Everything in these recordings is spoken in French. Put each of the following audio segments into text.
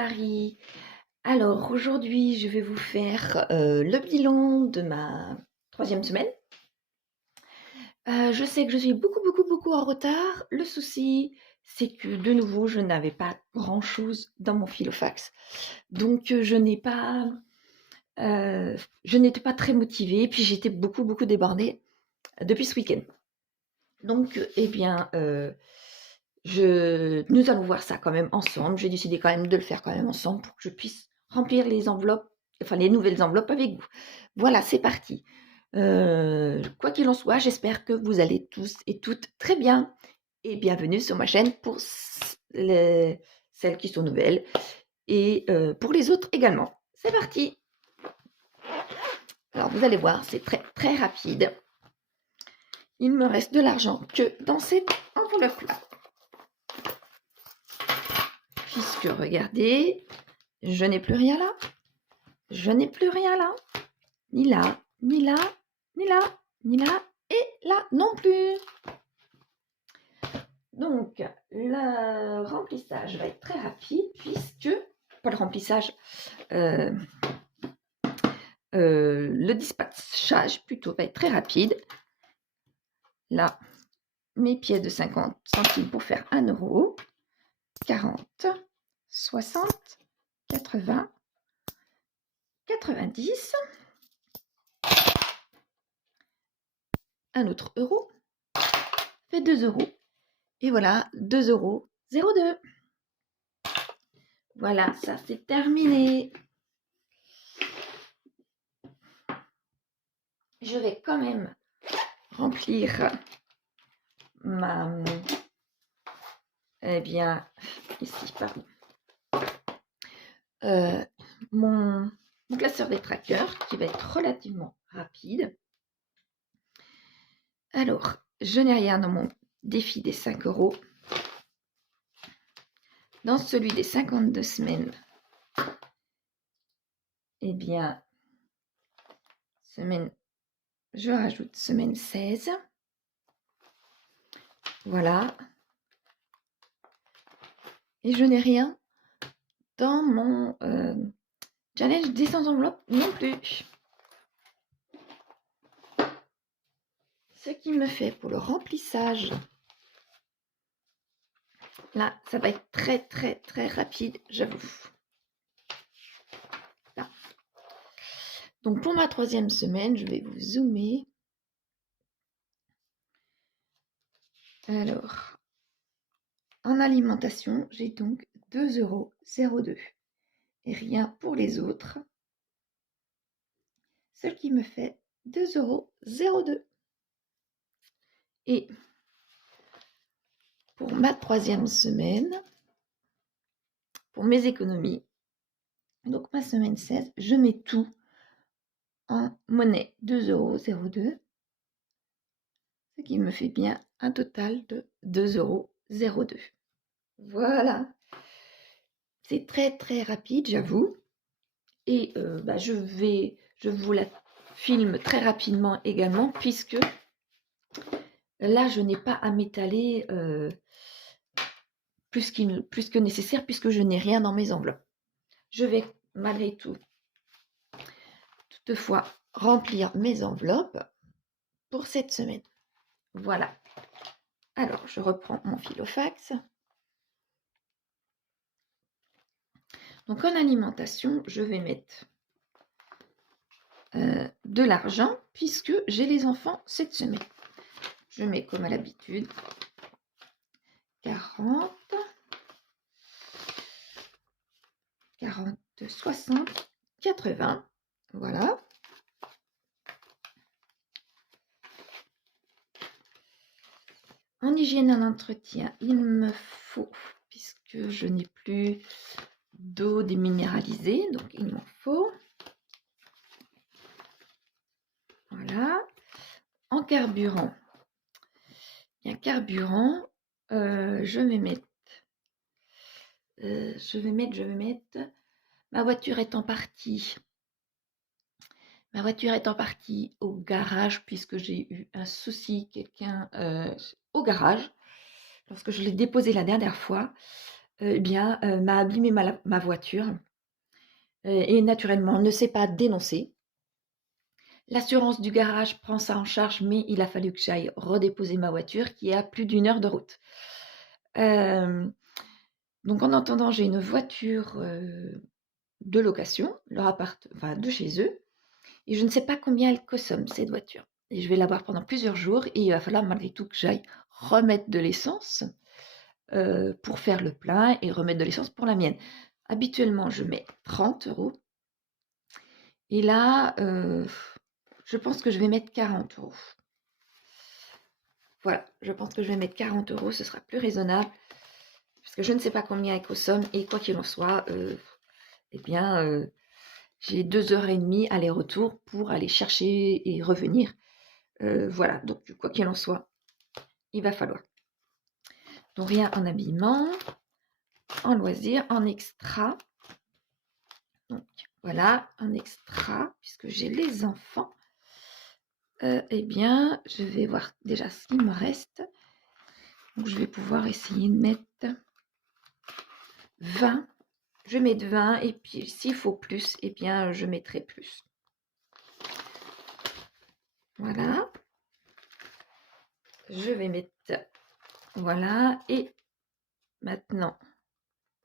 Marie. Alors aujourd'hui, je vais vous faire le bilan de ma 3e semaine. Je sais que je suis beaucoup en retard. Le souci, c'est que de nouveau, je n'avais pas grand-chose dans mon filofax. Donc je n'étais pas très motivée, puis j'étais beaucoup débordée depuis ce week-end. Donc, nous allons voir ça quand même ensemble. J'ai décidé quand même de le faire quand même ensemble pour que je puisse remplir les enveloppes, enfin les nouvelles enveloppes avec vous. Voilà, c'est parti. Quoi qu'il en soit, j'espère que vous allez tous et toutes très bien et bienvenue sur ma chaîne pour celles qui sont nouvelles et pour les autres également. C'est parti. Alors vous allez voir, c'est très rapide. Il me reste de l'argent que dans cette enveloppe-là. Puisque, regardez, je n'ai plus rien là. Je n'ai plus rien là. Ni là, ni là, ni là, ni là, et là non plus. Donc, le remplissage va être très rapide, puisque, pas le remplissage, le dispatchage plutôt va être très rapide. Là, mes pièces de 50 centimes pour faire 1 euro. 40, 60, 80, 90, un autre euro, fait 2 euros. Et voilà, 2 euros, 02. Voilà, ça c'est terminé. Je vais quand même remplir ma... Eh bien, ici, pardon. Mon classeur des trackers qui va être relativement rapide. Alors, je n'ai rien dans mon défi des 5 euros. Dans celui des 52 semaines, eh bien, je rajoute semaine 16. Voilà. Et je n'ai rien dans mon challenge des 100 enveloppes non plus. Ce qui me fait pour le remplissage, là, ça va être très rapide, j'avoue. Là. Donc, pour ma 3e semaine, je vais vous zoomer. Alors, en alimentation, j'ai donc 2,02 euros. Et rien pour les autres. Ce qui me fait 2,02 euros. Et pour ma 3e semaine, pour mes économies, donc ma semaine 16, je mets tout en monnaie 2,02 euros, ce qui me fait bien un total de 2,02 euros. Voilà, c'est très rapide, j'avoue. Et je vous la filme très rapidement également, puisque là, je n'ai pas à m'étaler plus que nécessaire, puisque je n'ai rien dans mes enveloppes. Je vais malgré tout, toutefois, remplir mes enveloppes pour cette semaine. Voilà. Alors, je reprends mon filofax. Donc, en alimentation, je vais mettre de l'argent, puisque j'ai les enfants cette semaine. Je mets comme à l'habitude 40, 60, 80. Voilà. En hygiène et en entretien, il me faut, puisque je n'ai plus d'eau déminéralisée, donc il m'en faut. Voilà. En carburant, bien carburant, je vais mettre, ma voiture est en partie au garage, puisque j'ai eu un souci, quelqu'un au garage, lorsque je l'ai déposé la dernière fois. m'a abîmé ma voiture et naturellement ne s'est pas dénoncé. L'assurance du garage prend ça en charge, mais il a fallu que j'aille redéposer ma voiture qui est à plus d'1 heure de route. Donc en attendant, j'ai une voiture de location, enfin de chez eux, et je ne sais pas combien elle consomme cette voiture. Et je vais l'avoir pendant plusieurs jours et il va falloir malgré tout que j'aille remettre de l'essence pour faire le plein et remettre de l'essence pour la mienne. Habituellement, je mets 30 € et là, je pense que je vais mettre 40 €. Voilà, je pense que je vais mettre 40 €, ce sera plus raisonnable parce que je ne sais pas combien elle consomme et quoi qu'il en soit, j'ai 2h30 aller-retour pour aller chercher et revenir. Voilà, donc quoi qu'il en soit, il va falloir. Donc rien en habillement, en loisir, en extra. Donc voilà, en extra, puisque j'ai les enfants. Je vais voir déjà ce qu'il me reste. Donc je vais pouvoir essayer de mettre 20. Je vais mettre 20 et puis s'il faut plus, je mettrai plus. Voilà. Je vais mettre, voilà, et maintenant,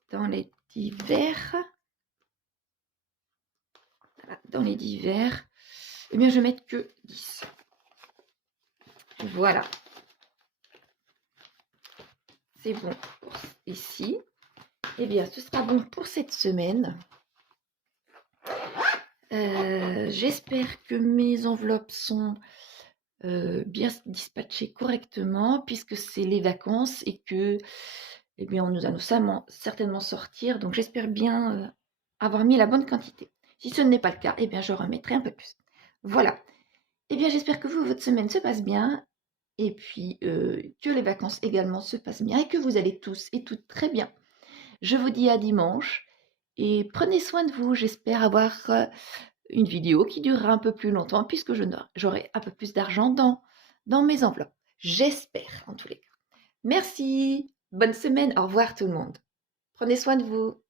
dans les divers, je vais mettre que 10. Voilà. C'est bon pour ici. Ce sera bon pour cette semaine. J'espère que mes enveloppes sont bien dispatchées correctement puisque c'est les vacances et que nous allons certainement sortir. Donc j'espère bien avoir mis la bonne quantité. Si ce n'est pas le cas, je remettrai un peu plus. Voilà. J'espère que votre semaine se passe bien et puis que les vacances également se passent bien et que vous allez tous et toutes très bien. Je vous dis à dimanche et prenez soin de vous. J'espère avoir une vidéo qui durera un peu plus longtemps puisque j'aurai un peu plus d'argent dans mes enveloppes. J'espère en tous les cas. Merci, bonne semaine, au revoir tout le monde. Prenez soin de vous.